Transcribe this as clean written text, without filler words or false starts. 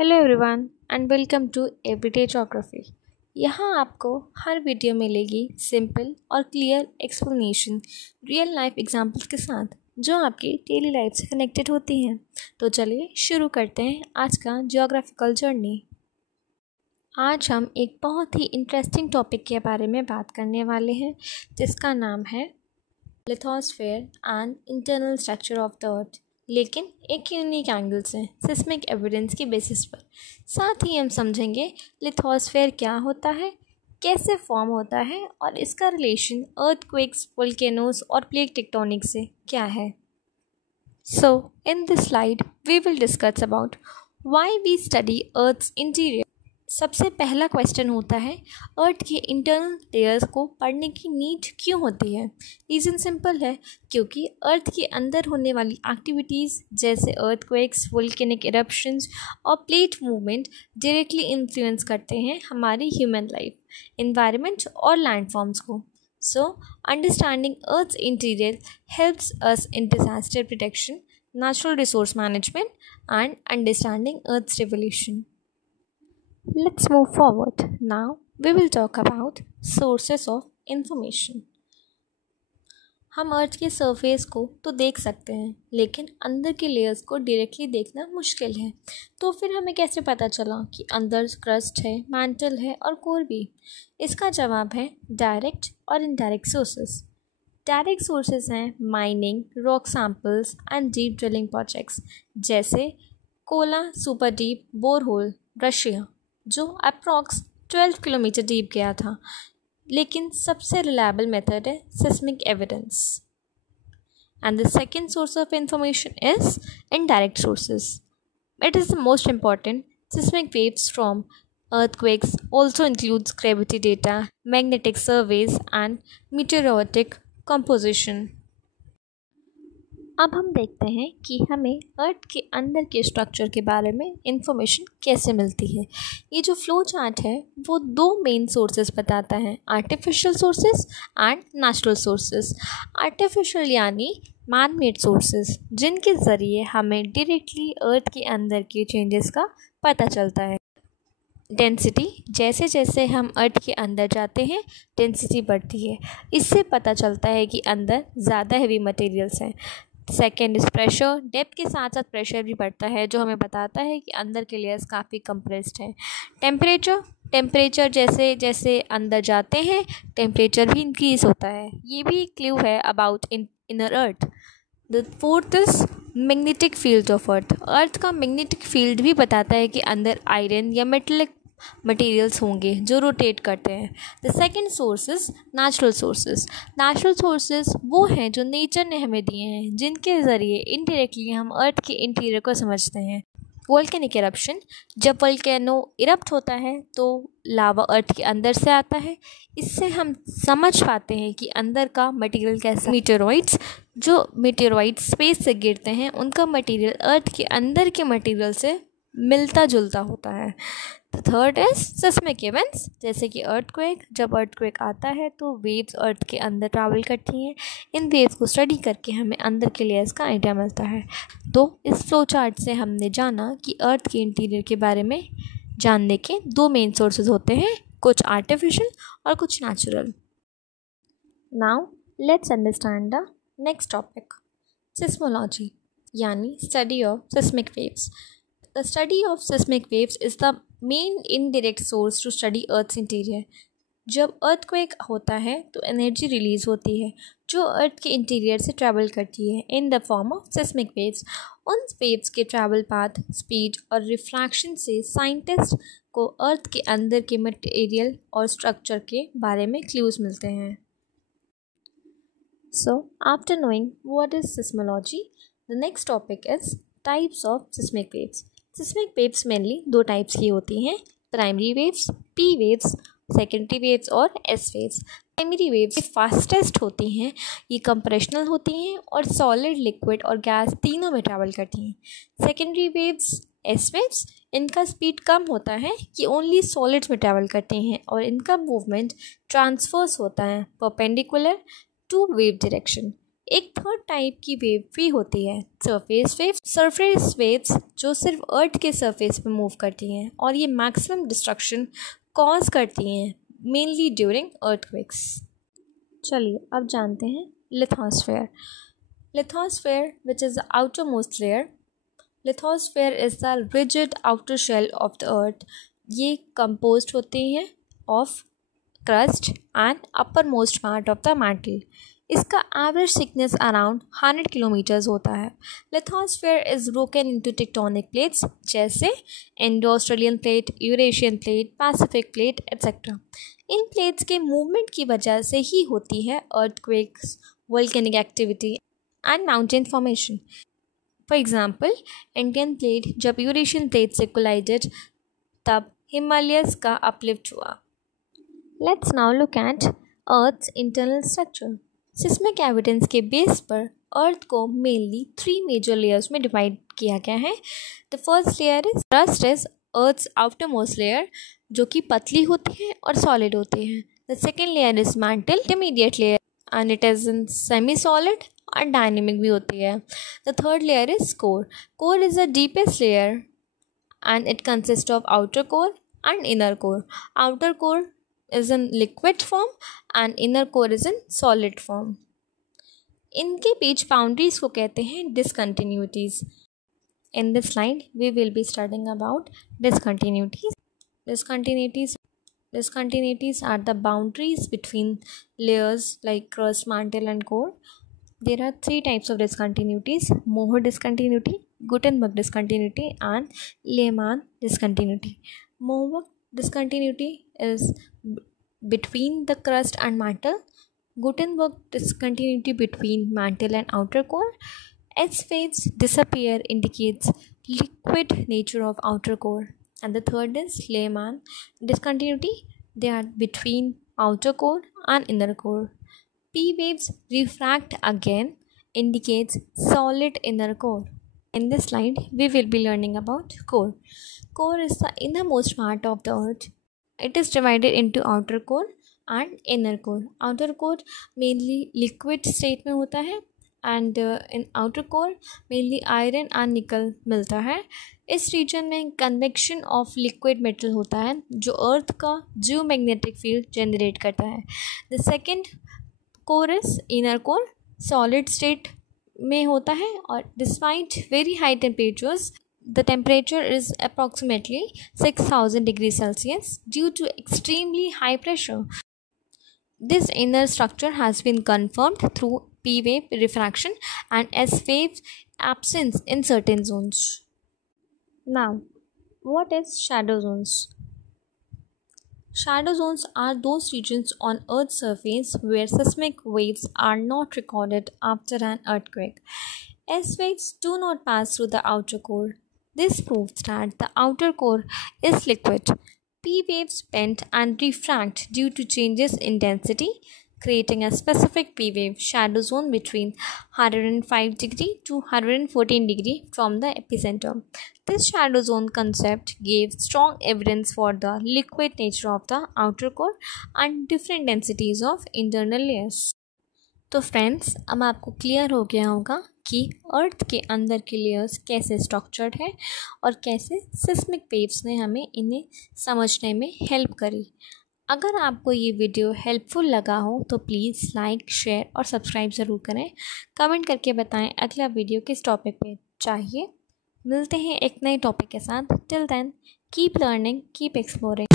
Hello everyone and welcome to everyday geography. यहाँ आपको हर वीडियो मिलेगी सिंपल और clear explanation real life examples के साथ जो आपकी डेली लाइफ से कनेक्टेड होती हैं। तो चलिए शुरू करते हैं आज का ज्योग्राफिकल जर्नी। आज हम एक बहुत ही इंटरेस्टिंग टॉपिक के बारे में बात करने वाले हैं जिसका नाम है lithosphere and internal structure of the अर्थ, लेकिन एक यूनिक एंगल से सिस्मिक एविडेंस की बेसिस पर। साथ ही हम समझेंगे लिथोस्फीयर क्या होता है, कैसे फॉर्म होता है और इसका रिलेशन अर्थक्वेक्स, वोल्केनोस और प्लेट टेक्टोनिक से क्या है। So in this slide we will discuss about why we study earth's interior. सबसे पहला क्वेश्चन होता है अर्थ के इंटरनल लेयर्स को पढ़ने की नीड क्यों होती है। रीज़न सिंपल है, क्योंकि अर्थ के अंदर होने वाली एक्टिविटीज़ जैसे अर्थक्वेक्स, वोल्केनिक इरप्शंस और प्लेट मूवमेंट डायरेक्टली इन्फ्लुएंस करते हैं हमारी ह्यूमन लाइफ, एनवायरनमेंट और लैंडफॉर्म्स को। So understanding earth's interior helps us in disaster protection, natural resource management and understanding earth's revolution. Let's move forward. Now we will talk about sources of information. हम अर्थ के surface को तो देख सकते हैं, लेकिन अंदर के लेयर्स को डायरेक्टली देखना मुश्किल है। तो फिर हमें कैसे पता चला कि अंदर क्रस्ट है, मैंटल है और कोर भी? इसका जवाब है डायरेक्ट और इनडायरेक्ट सोर्सेस। डायरेक्ट सोर्सेस हैं mining, rock samples and deep drilling projects जैसे Kola super deep borehole Russia, जो अप्रॉक्स 12 किलोमीटर डीप गया था। लेकिन सबसे रिलायबल मेथड है seismic evidence. And the second source of information is indirect sources. It is the most important. Seismic waves from earthquakes also includes gravity data, magnetic surveys and meteoritic composition. अब हम देखते हैं कि हमें अर्थ के अंदर के स्ट्रक्चर के बारे में इंफॉर्मेशन कैसे मिलती है। ये जो फ्लो चार्ट है वो दो मेन सोर्सेस बताता है, artificial sources and natural sources. Artificial यानी मैन मेड सोर्सेस, जिनके ज़रिए हमें डायरेक्टली अर्थ के अंदर के चेंजेस का पता चलता है। डेंसिटी, जैसे जैसे हम अर्थ के अंदर जाते हैं डेंसिटी बढ़ती है, इससे पता चलता है कि अंदर ज़्यादा हैवी मटेरियल्स हैं। सेकेंड इज प्रेशर, डेप्थ के साथ साथ प्रेशर भी बढ़ता है जो हमें बताता है कि अंदर के लेयर्स काफ़ी कंप्रेस्ड हैं। टेम्परेचर जैसे जैसे अंदर जाते हैं टेम्परेचर भी इंक्रीज़ होता है, ये भी एक क्लू है about inner earth. The fourth is magnetic field of earth का मैग्नेटिक फील्ड भी बताता है कि अंदर आयरन या मेटलिक मटेरियल्स होंगे जो रोटेट करते हैं। The second source is natural sources. Natural sources वो हैं जो नेचर ने हमें दिए हैं, जिनके ज़रिए इनडायरेक्टली हम अर्थ के इंटीरियर को समझते हैं। वोल्केनिक इरप्शन, जब वोल्केनो इरप्ट होता है तो लावा अर्थ के अंदर से आता है, इससे हम समझ पाते हैं कि अंदर का मटेरियल कैसा। मीटेरॉइड्स, जो मीटेरॉइड्स स्पेस से गिरते हैं उनका मटेरियल अर्थ के अंदर के मटेरियल से मिलता जुलता होता है। थर्ड इज सिस्मिक इवेंट्स, जैसे कि अर्थक्वेक। जब अर्थक्वेक आता है तो वेव्स अर्थ के अंदर ट्रैवल करती हैं। इन वेव्स को स्टडी करके हमें अंदर के लेयर्स का आइडिया मिलता है। तो इस फ्लो चार्ट से हमने जाना कि अर्थ के इंटीरियर के बारे में जानने के दो मेन सोर्सेज होते हैं, कुछ आर्टिफिशियल और कुछ natural. Now let's understand the next topic, seismology यानी study of seismic waves. The study of seismic waves is the main indirect source to study Earth's interior. जब earthquake होता है तो एनर्जी रिलीज़ होती है जो अर्थ के इंटीरियर से ट्रैवल करती है in the form of seismic waves. उन वेव्स के ट्रैवल पाथ, स्पीड और रिफ्रैक्शन से साइंटिस्ट को अर्थ के अंदर के मटेरियल और स्ट्रक्चर के बारे में क्लूज़ मिलते हैं। So after knowing what is seismology, the next topic is types of seismic waves. Seismic waves mainly दो टाइप्स की होती हैं, primary waves P waves, secondary waves और S waves. Primary waves fastest होती हैं, ये कंप्रेशनल होती हैं और सॉलिड, लिक्विड और गैस तीनों में ट्रैवल करती हैं। सेकेंडरी वेव्स एस वेव्स, इनका स्पीड कम होता है, ये ओनली सॉलिड्स में ट्रैवल करते हैं और इनका मूवमेंट ट्रांसफर्स होता है परपेंडिकुलर टू वेव डायरेक्शन। एक थर्ड टाइप की वेव भी होती है, सरफेस वेव्स। सरफेस वेव्स जो सिर्फ अर्थ के सरफेस पे मूव करती हैं और ये मैक्सिमम डिस्ट्रक्शन कॉज करती हैं मेनली ड्यूरिंग अर्थक्वेक्स। चलिए अब जानते हैं lithosphere. Lithosphere which is the outer most layer. Lithosphere is the rigid outer shell of the earth. ये कंपोज्ड होती हैं of crust and uppermost part of the mantle. इसका एवरेज थिकनेस अराउंड 100 किलोमीटर्स होता है। Lithosphere is broken into tectonic plates जैसे Indo Australian plate, Eurasian plate, Pacific plate etcetera. इन plates के movement की वजह से ही होती है earthquakes, volcanic activity and mountain formation. For example, Indian plate जब यूरेशियन प्लेट से कोलाइडेड तब हिमालयस का अपलिफ्ट हुआ। Let's now look at Earth's internal structure. Seismic evidence के बेस पर अर्थ को मेनली 3 मेजर लेयर्स में डिवाइड किया गया है। The first layer is crust, is earth's outer most layer जो कि पतली होती है और सॉलिड होती है। The second layer is mantle, intermediate layer and it is in semi solid और डायनेमिक भी होती है। The third layer is core. Core is the deepest layer and it consist of outer core and inner core. Outer core is in liquid form and inner core is in solid form. इनके बीच boundaries को कहते हैं discontinuities. In this slide we will be studying about discontinuities. Discontinuities are the boundaries between layers like crust, mantle and core. There are 3 types of discontinuities: Mohr discontinuity, Gutenberg discontinuity and Lehmann discontinuity. Mohr discontinuity is between the crust and mantle. Gutenberg discontinuity between mantle and outer core. S-waves disappear indicates liquid nature of outer core. And the third is Lehmann discontinuity. They are between outer core and inner core. P-waves refract again indicates solid inner core. In this slide, we will be learning about core. Core is the innermost part of the earth. It is divided into outer core and inner core. Outer core mainly liquid state में होता है and in outer core mainly iron and nickel मिलता है. इस reason में convection of liquid metal होता है जो अर्थ का जियोमैग्नेटिक फील्ड जनरेट करता है. The second core is inner core, solid state में होता है और despite very high temperatures, the temperature is approximately 6000 degree Celsius due to extremely high pressure. This inner structure has been confirmed through P-wave refraction and S-wave absence in certain zones. Now, what is shadow zones? Shadow zones are those regions on Earth's surface where seismic waves are not recorded after an earthquake. S-waves do not pass through the outer core. This proves that the outer core is liquid. P-waves bend and refract due to changes in density, creating a specific P-wave shadow zone between 105 degree to 114 degree from the epicenter. This shadow zone concept gave strong evidence for the liquid nature of the outer core and different densities of internal layers. तो friends, अब आपको clear हो गया होगा कि अर्थ के अंदर के लेयर्स कैसे स्ट्रक्चर्ड है और कैसे सिस्मिक वेव्स ने हमें इन्हें समझने में हेल्प करी. अगर आपको ये वीडियो हेल्पफुल लगा हो तो प्लीज़ लाइक, शेयर और सब्सक्राइब ज़रूर करें. कमेंट करके बताएं अगला वीडियो किस टॉपिक पे चाहिए. मिलते हैं एक नए टॉपिक के साथ. Till then keep learning, keep exploring.